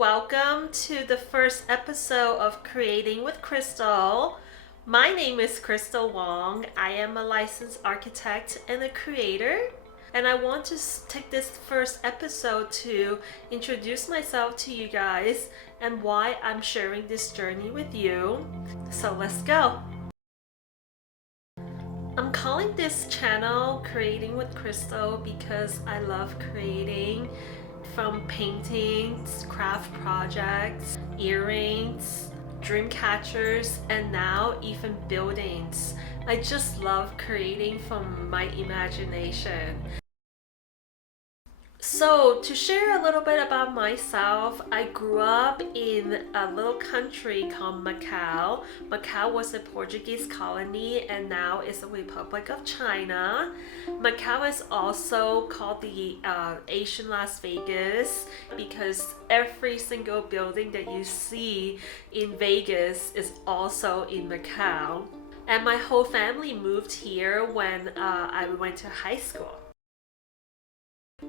welcome to the first episode of Creating with Crystal. My name is Crystal Wong. I am a licensed architect and a creator, and I want to take this first episode to introduce myself to you guys and why I'm sharing this journey with you. So let's go. I'm calling this channel Creating with Crystal because I love creating, from paintings, craft projects, earrings, dream catchers, and now even buildings. I just love creating from my imagination. So, to share a little bit about myself, I grew up in a little country called Macau. Macau was a Portuguese colony and now is the Republic of China. Macau is also called the Asian Las Vegas because every single building that you see in Vegas is also in Macau. And my whole family moved here when I went to high school.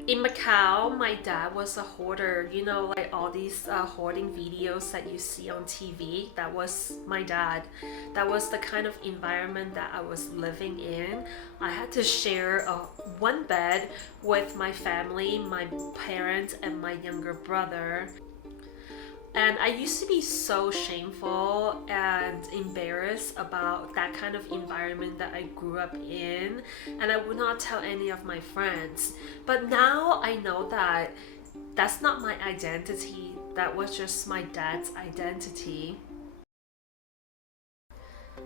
In Macau, my dad was a hoarder. You know, like all these hoarding videos that you see on TV. That was my dad. That was the kind of environment that I was living in. I had to share one bed with my family, my parents, and my younger brother. And I used to be so shameful and embarrassed about that kind of environment that I grew up in, and I would not tell any of my friends. But now I know that that's not my identity, that was just my dad's identity.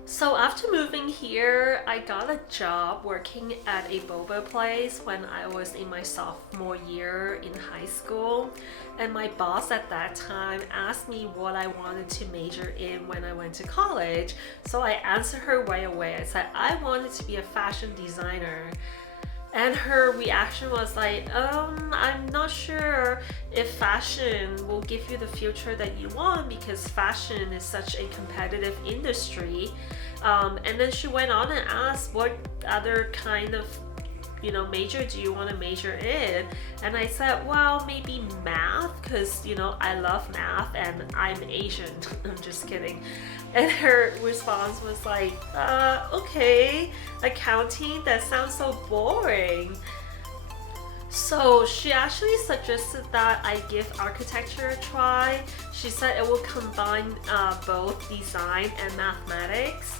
So after moving here, I got a job working at a boba place when I was in my sophomore year in high school. And my boss at that time asked me what I wanted to major in when I went to college. So I answered her right away. I said I wanted to be a fashion designer. And her reaction was like, I'm not sure if fashion will give you the future that you want because fashion is such a competitive industry. And then she went on and asked, what other kind of major do you want to major in? And I said, well, maybe math, because I love math and I'm Asian. I'm just kidding. And her response was like, okay, accounting, that sounds so boring. So she actually suggested that I give architecture a try. She said it will combine both design and mathematics.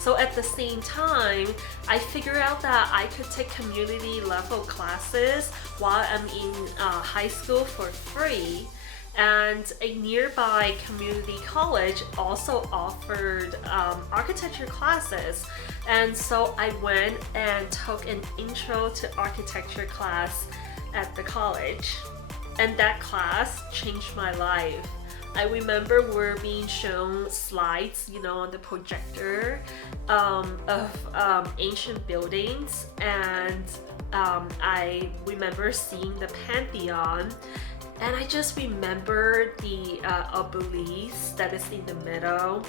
So at the same time, I figured out that I could take community level classes while I'm in high school for free. And a nearby community college also offered architecture classes. And so I went and took an intro to architecture class at the college. And that class changed my life. I remember we're being shown slides, on the projector of ancient buildings, and I remember seeing the Pantheon, and I just remember the obelisk that is in the middle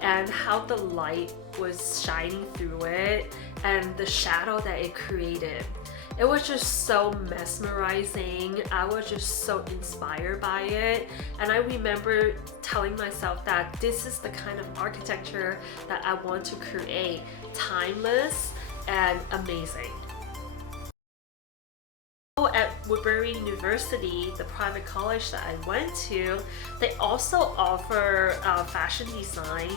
and how the light was shining through it and the shadow that it created. It was just so mesmerizing. I was just so inspired by it. And I remember telling myself that this is the kind of architecture that I want to create. Timeless and amazing. At Woodbury University, the private college that I went to, they also offer fashion design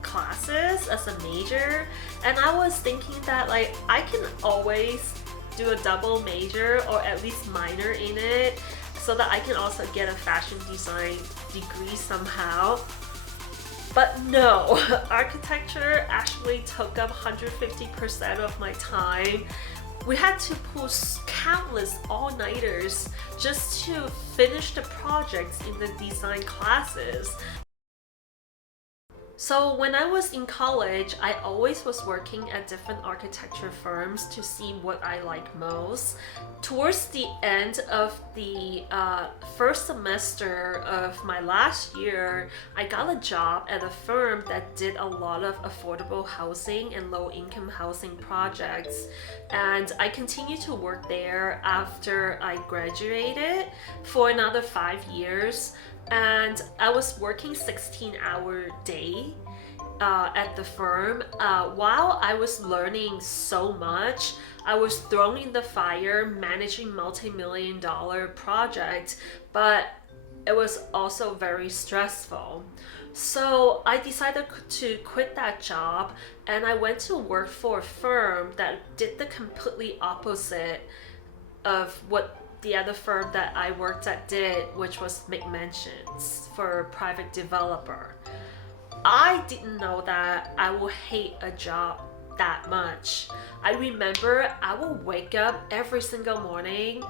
classes as a major. And I was thinking that I can always do a double major or at least minor in it so that I can also get a fashion design degree somehow. But no, architecture actually took up 150% of my time. We had to pull countless all-nighters just to finish the projects in the design classes. So when I was in college, I always was working at different architecture firms to see what I like most. Towards the end of the first semester of my last year, I got a job at a firm that did a lot of affordable housing and low income housing projects. And I continued to work there after I graduated for another 5 years, and I was working 16-hour day at the firm. While I was learning so much, I was thrown in the fire managing multi-million dollar project, but it was also very stressful. So I decided to quit that job, and I went to work for a firm that did the completely opposite of what the other firm that I worked at did, which was make mansions for a private developer. I didn't know that I would hate a job that much. I remember I would wake up every single morning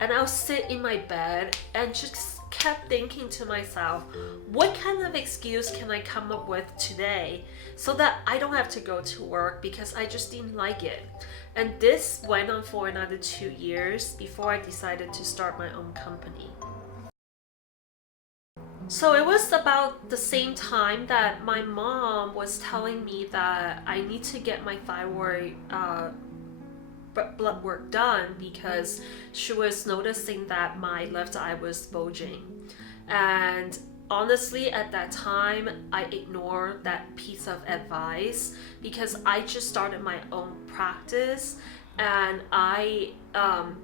and I'll sit in my bed and just kept thinking to myself, what kind of excuse can I come up with today so that I don't have to go to work because I just didn't like it. And this went on for another 2 years before I decided to start my own company. So it was about the same time that my mom was telling me that I need to get my thyroid blood work done because she was noticing that my left eye was bulging. And honestly, at that time, I ignored that piece of advice because I just started my own practice, and I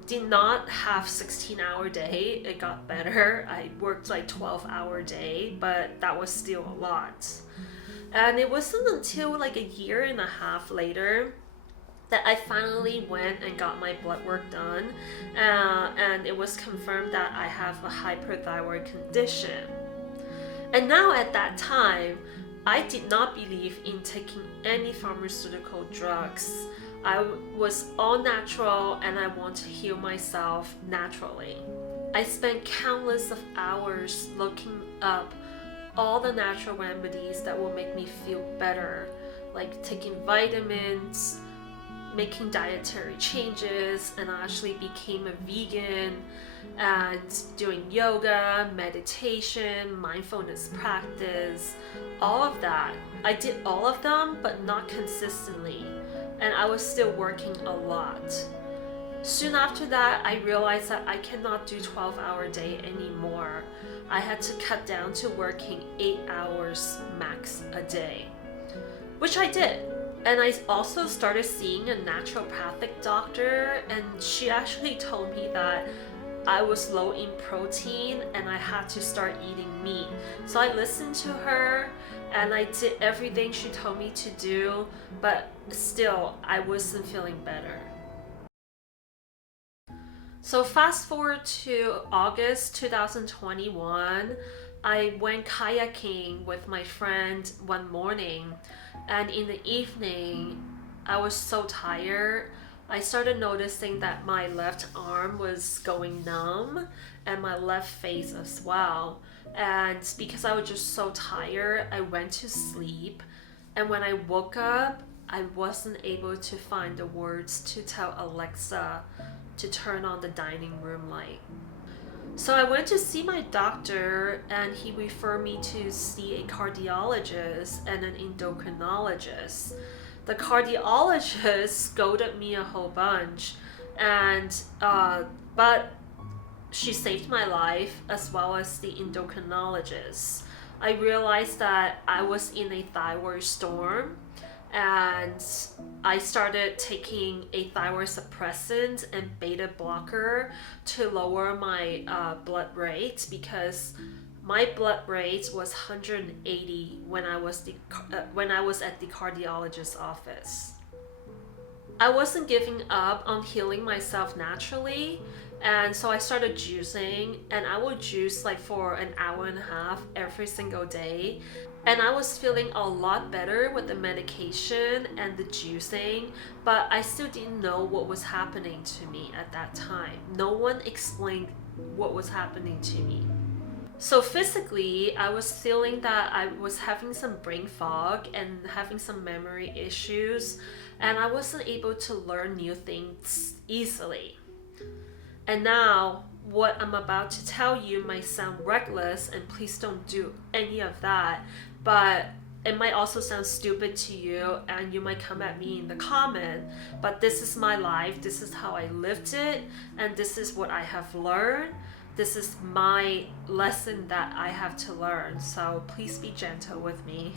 did not have 16-hour day. It got better. I worked like 12-hour day, but that was still a lot. And it wasn't until like a year and a half later that I finally went and got my blood work done, and it was confirmed that I have a hyperthyroid condition. And now at that time, I did not believe in taking any pharmaceutical drugs. I was all natural and I want to heal myself naturally. I spent countless of hours looking up all the natural remedies that will make me feel better, like taking vitamins, making dietary changes, and I actually became a vegan and doing yoga, meditation, mindfulness practice, all of that. I did all of them, but not consistently, and I was still working a lot. Soon after that, I realized that I cannot do 12-hour day anymore. I had to cut down to working 8 hours max a day, which I did. And I also started seeing a naturopathic doctor, and she actually told me that I was low in protein and I had to start eating meat. So I listened to her and I did everything she told me to do, but still, I wasn't feeling better. So fast forward to August 2021, I went kayaking with my friend one morning, and in the evening, I was so tired. I started noticing that my left arm was going numb and my left face as well. And because I was just so tired, I went to sleep. And when I woke up, I wasn't able to find the words to tell Alexa to turn on the dining room light. So I went to see my doctor, and he referred me to see a cardiologist and an endocrinologist. The cardiologist scolded me a whole bunch, and but she saved my life as well as the endocrinologist. I realized that I was in a thyroid storm, and I started taking a thyroid suppressant and beta blocker to lower my blood rate because my blood rate was 180 when I was at the cardiologist's office. I wasn't giving up on healing myself naturally, and so I started juicing, and I would juice like for an hour and a half every single day. And I was feeling a lot better with the medication and the juicing, but I still didn't know what was happening to me at that time. No one explained what was happening to me. So physically, I was feeling that I was having some brain fog and having some memory issues, and I wasn't able to learn new things easily. And now, what I'm about to tell you might sound reckless, and please don't do any of that, but it might also sound stupid to you, and you might come at me in the comment. But this is my life, this is how I lived it, and this is what I have learned. This is my lesson that I have to learn, so please be gentle with me.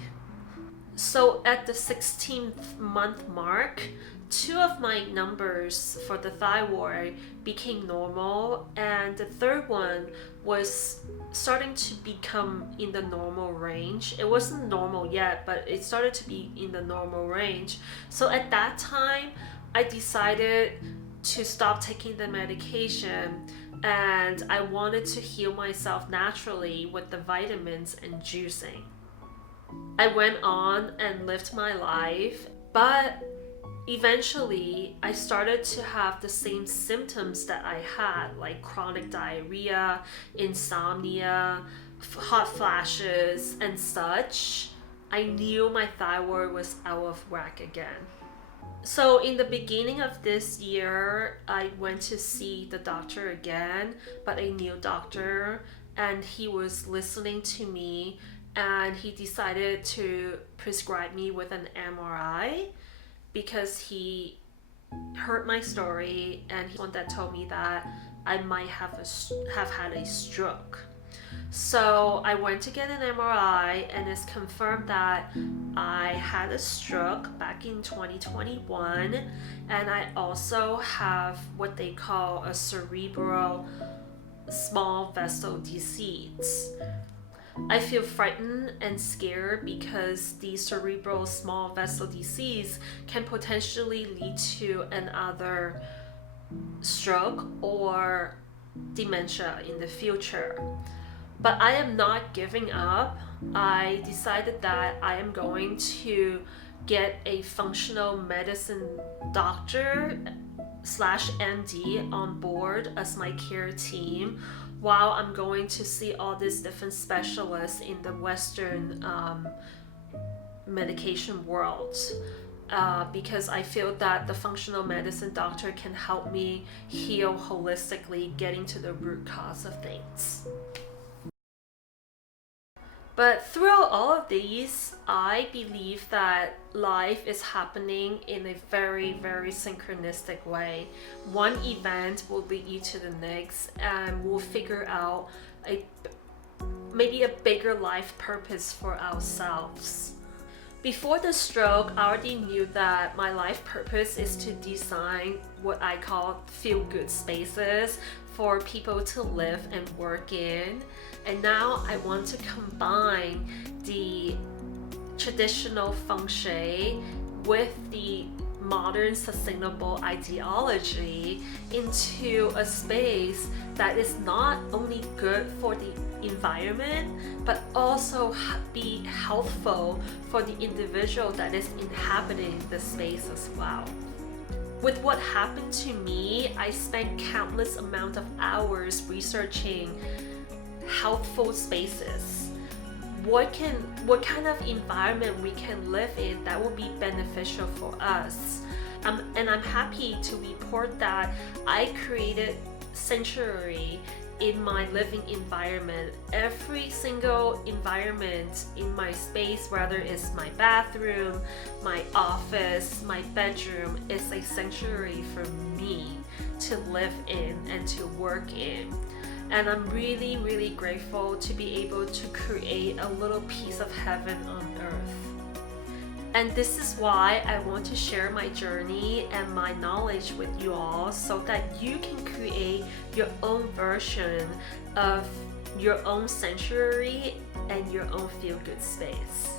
So at the 16th month mark, two of my numbers for the thyroid became normal, and the third one was starting to become in the normal range. It wasn't normal yet, but it started to be in the normal range. So at that time, I decided to stop taking the medication, and I wanted to heal myself naturally with the vitamins and juicing. I went on and lived my life, but eventually I started to have the same symptoms that I had, like chronic diarrhea, insomnia, hot flashes, and such. I knew my thyroid was out of whack again. So in the beginning of this year, I went to see the doctor again, but a new doctor, and he was listening to me, and he decided to prescribe me with an MRI because he heard my story, and he's the one that told me that I might have had a stroke. So I went to get an MRI, and it's confirmed that I had a stroke back in 2021, and I also have what they call a cerebral small vessel disease. I feel frightened and scared because the cerebral small vessel disease can potentially lead to another stroke or dementia in the future. But I am not giving up. I decided that I am going to get a functional medicine doctor slash MD on board as my care team, while I'm going to see all these different specialists in the Western medication world. Because I feel that the functional medicine doctor can help me heal holistically, getting to the root cause of things. But throughout all of these, I believe that life is happening in a very, very synchronistic way. One event will lead you to the next, and we'll figure out maybe a bigger life purpose for ourselves. Before the stroke, I already knew that my life purpose is to design what I call feel-good spaces for people to live and work in. And now I want to combine the traditional feng shui with the modern sustainable ideology into a space that is not only good for the environment, but also be healthful for the individual that is inhabiting the space as well. With what happened to me, I spent countless amount of hours researching healthful spaces. What kind of environment we can live in that will be beneficial for us. And I'm happy to report that I created sanctuary in my living environment. Every single environment in my space, whether it's my bathroom, my office, my bedroom, is a sanctuary for me to live in and to work in. And I'm really, really grateful to be able to create a little piece of heaven on earth. And this is why I want to share my journey and my knowledge with you all, so that you can create your own version of your own sanctuary and your own feel-good space.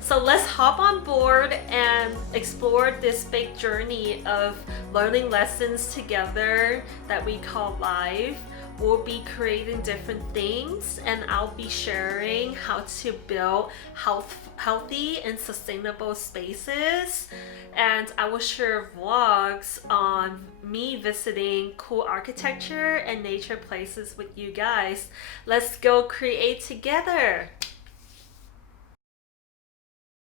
So let's hop on board and explore this big journey of learning lessons together that we call life, we'll be creating different things, and I'll be sharing how to build healthy and sustainable spaces. And I will share vlogs on me visiting cool architecture and nature places with you guys. Let's go create together!